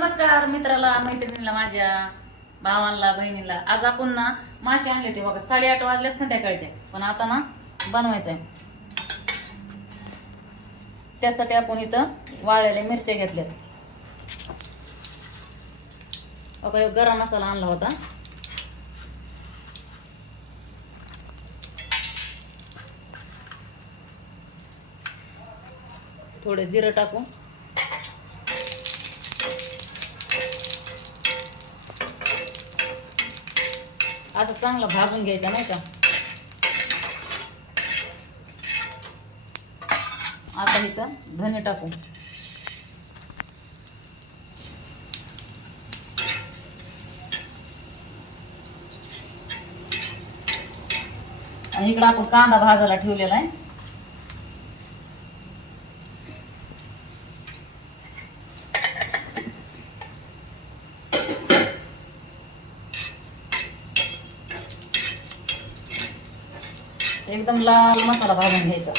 नमस्कार मित्राला मैत्रिणीला माझ्या भावांना बहिणीला. आज आपण ना मासे आणले होते बघा साडेआठ वाजले संध्याकाळचे. पण आता ना बनवायचं आहे त्यासाठी आपण इथं वाळलेल्या मिरच्या घेतल्यात. बघा गरम मसाला आणला होता. थोडे जिरं टाकू. असं चांगलं भाजून घ्यायचं नाही का? आता इथं धने टाकू. आणि इकडं आपण कांदा भाजायला ठेवलेला आहे. एकदम लाल मसाला भाजून घ्यायचा.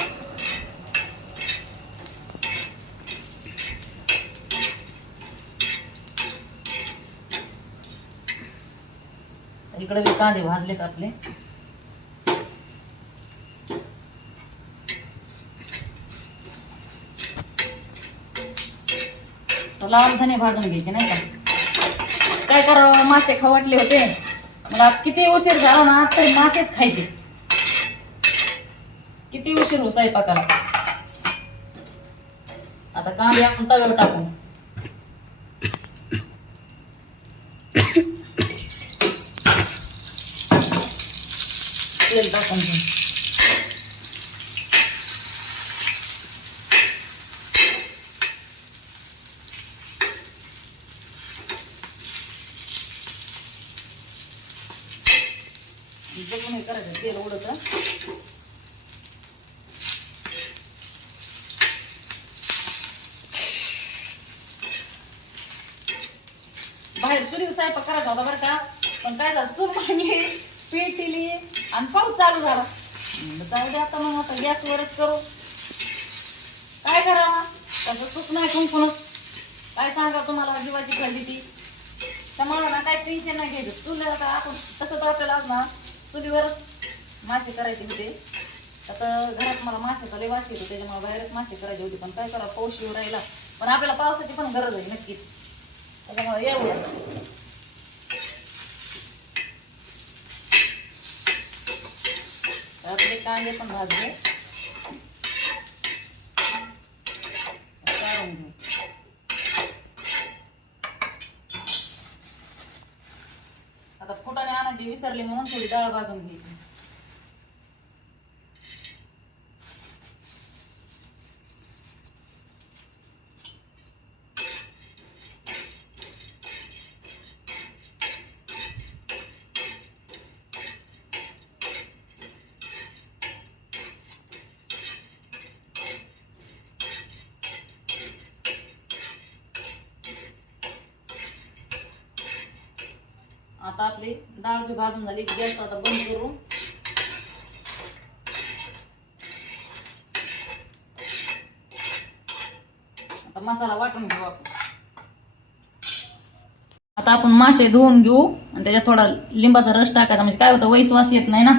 इकडे कांदे भाजलेत आपले. So, लाल धने भाजून घ्यायचे नाही का? काय करावं? मासे खवाटले होते. मला आज किती उशीर झाला ना तरी मासेच खायचे. किती उशीर हो स्वयंपाकाला? आता कांदे आपण तव्यावर टाकू तेल टाकून घेऊ. बघून हे करायचं तेल उडत बाहेर चुली स्वयंपाक करायचा होता बरं का. पण काय झालं चूल मांडली दिली आणि पाऊस चालू झाला. म्हणलं जाऊ दे आता मग आता गॅसवरच करू. काय करावा? त्याचं सुख नाही कुंकून काय सांगा तुम्हाला जीवाची खाली ती त्यामुळे ना काय टेन्शन नाही घ्यायचं. चुलीला आता आपण तसं तर आपल्याला ना चुलीवर मासे करायचे होते. आता घरात मला माशाचा लय वाशी येतो त्याच्यामुळे बाहेरच मासे करायचे होते. पण काय करा पाऊस येऊ राहिला. पण आपल्याला पावसाची पण गरज आहे नक्कीच. त्याच्यामुळे येऊ आपले कांदे पण भाजले. काढून घेऊ. आता फुटाने आणायची विसरली म्हणून थोडी डाळ भाजून घ्यायची. आता आपली डाळ बी भाजून झाली गॅस आता बंद करू. आता मसाला वाटून घेऊ आपण. आता आपण मासे धुवून घेऊ आणि त्याच्यात थोडा लिंबाचा रस टाकायचा. म्हणजे काय होतं वैश्वास येत नाही ना.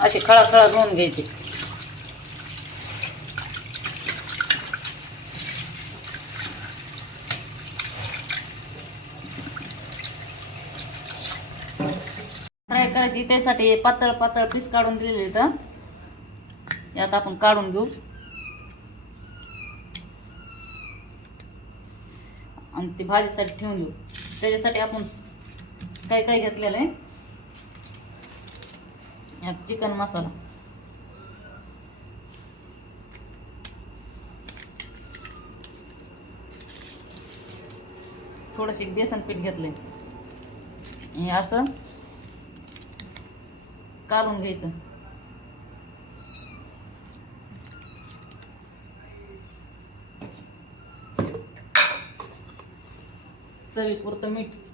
अशी खळा खळा धुवून घ्यायची. फ्राय त्यासाठी पातळ पातळ पीस काढून दिलेले तर यात आपण काढून घेऊ. आणि ती भाजीसाठी ठेवून देऊ. त्याच्यासाठी आपण काय काय घेतलेलं आहे? यात चिकन मसाला थोडंशी बेसन पीठ घेतलंय. हे असं. कालून घ्यायचं. चवीपुरतं मीठ.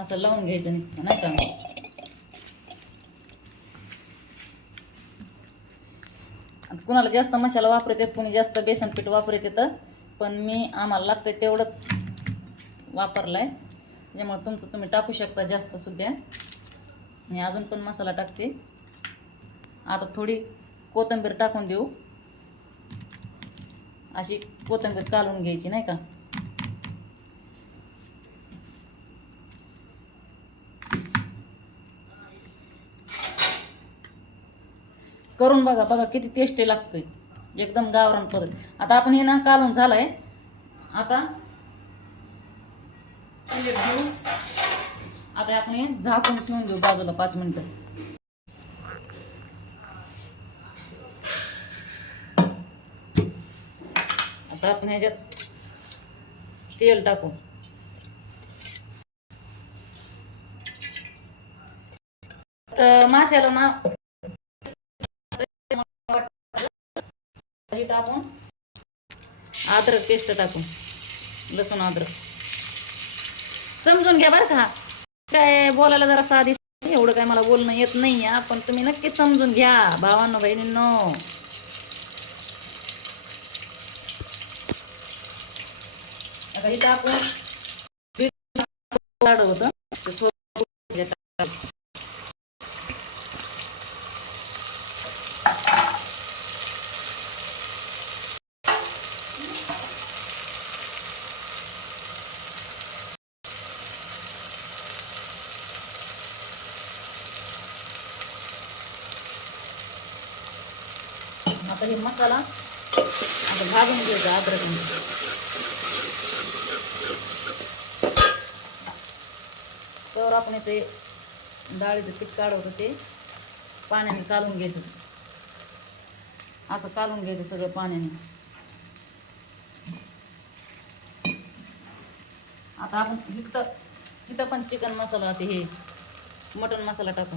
असं लावून घ्यायचं नुसतं नाही का? कुणाला जास्त मसाला वापरत येत कुणी जास्त बेसन पीठ वापरत येतं पण मी आम्हाला लागतं तेवढंच वापरलाय. त्याच्यामुळे तुमचं तुम्ही टाकू शकता जास्त सुद्धा मी अजून पण मसाला टाकते. आता थोडी कोथिंबीर टाकून देऊ. अशी कोथिंबीर कालून घ्यायची नाही का? करून बघा बघा किती टेस्टी लागतोय. एकदम गावरान परत आता आपण हे ना कालून झालाय. आता घेऊ. आता आपण हे झाकून ठेवून देऊ बाजूला पाच मिनिटं. आता आपण ह्याच्यात तेल टाकू. तर माशाला ना इथं आपण अद्रक पेस्ट टाकू लसूण अद्रक. समजून घ्या बरं का. काय बोलायला जरा साधी एवढं काय मला बोलणं येत नाही आहे पण तुम्ही नक्की समजून घ्या भावांनो बहिणींनो. आता इथं आपण होतं मसाला. आता भाजून घ्यायचा अद्रक तर आपण ते डाळीचं पीठ काढवतो ते पाण्याने कालून घ्यायचं. असं कालून घ्यायचं सगळं पाण्याने. आता आपण इथं इथं पण चिकन मसाला ते हे मटन मसाला टाकू.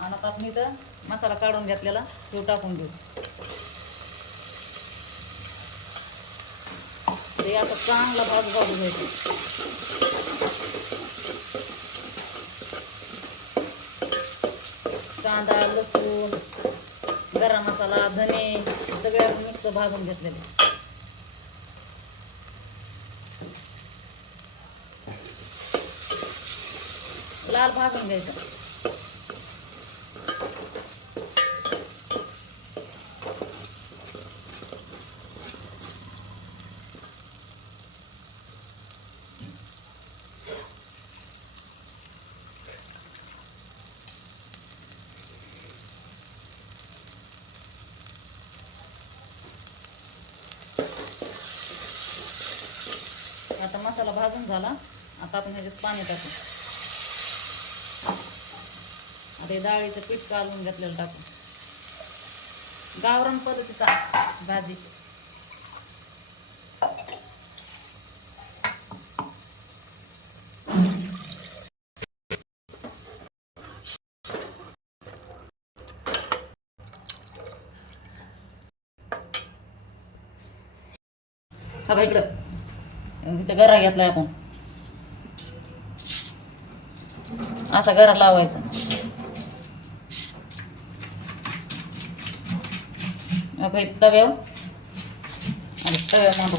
आणि आता आपण इथं मसाला काढून घेतलेला तो टाकून देऊ ते आता चांगला भाग भाजू घ्यायचं कांदा लसूण गरम मसाला धने सगळ्या मिक्स भाजून घेतलेले. लाल भाजून घ्यायचं. आता मसाला भाजून झाला. आता आपण ह्याच्यात पाणी टाकू. आता हे डाळीचं पीठ कालवून घेतलेलं टाकू. गावरान पद्धतीचा भाजी. हा भाई इथं गरा घेतलाय आपण. असा गरा लावायचा. हो. आता इथं तव्यावर आणि तव्या मांडू.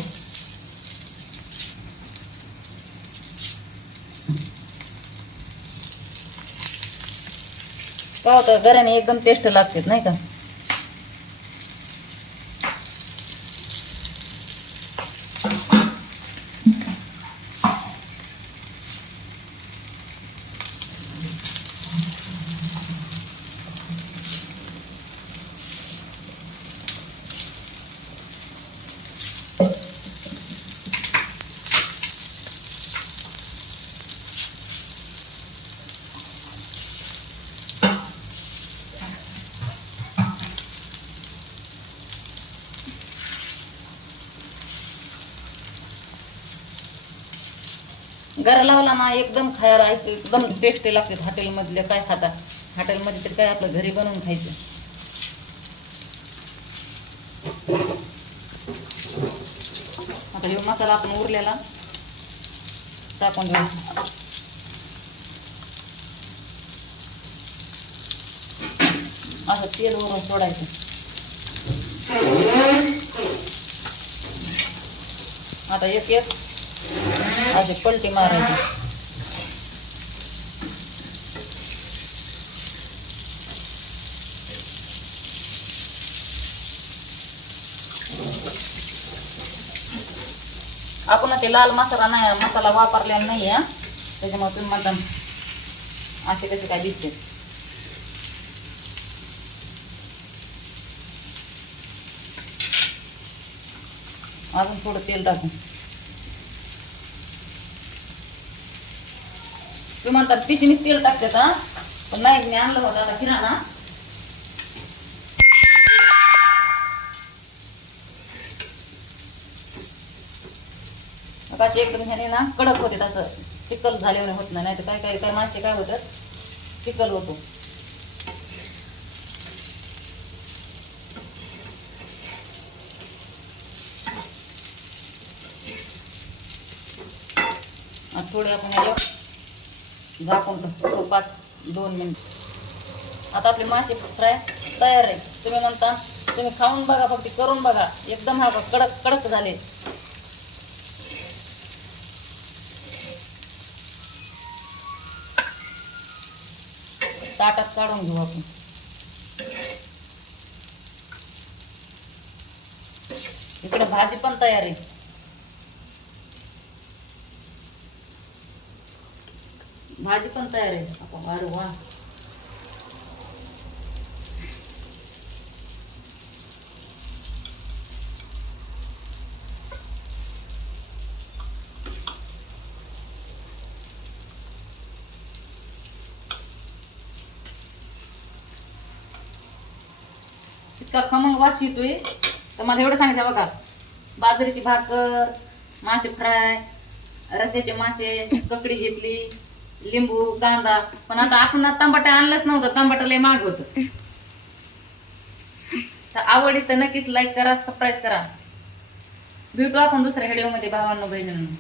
पाहतो गऱ्याने एकदम टेस्ट लागते नाही का? गरा लावला ना एकदम खायला एकदम टेस्टी लागते हॉटेलमधले काय खाता. हॉटेलमध्ये तर काय आपलं घरी बनवून खायचं. आता हे मसाला आपण उरलेला. टाकून घेऊ असं तेल वरून सोडायचं. आता एक एक अशी पलटी मारायची आपण ते लाल मसाला नाही मसाला वापरलेला नाही हा त्याच्यामुळे तुम्ही म्हणता असे कसे काय दिसते अजून थोडं तेल टाकून तुम्हाला म्हणतात पिशीने तेल टाकतात हा पण नाही मी आणलं होतं आता किराणा. मग एकदम ह्याने ना कडक होते असं चिकल झाल्यावर होत नाही तर काय काय काय मासे काय होतात? चिकल होतो. थोडे आपण झाकून टाकतो पाच दोन मिनिट. आता आपले मासे फ्राय तयार आहे. तुम्ही म्हणता तुम्ही खाऊन बघा फक्त करून बघा. एकदम हा बघ, कडक कडक झाले. ताटात काढून घेऊ आपण. इकडे भाजी पण तयार आहे. भाजी पण तयार आहे. आपण अरे वा इतका खमंग वास येतोय. तर मला एवढं सांगितलं बघा. बाजरीची भाकर मासे फ्राय रस्याचे मासे ककडी घेतली. लिंबू कांदा. पण आता आपण तांबाटा आणलंच नव्हतं. तांबाटा लय माग होत. तर आवडी तर नक्कीच लाईक करा सबस्क्राईब करा. भेटू आपण दुसऱ्या व्हिडिओमध्ये भावांनो बहिणींना.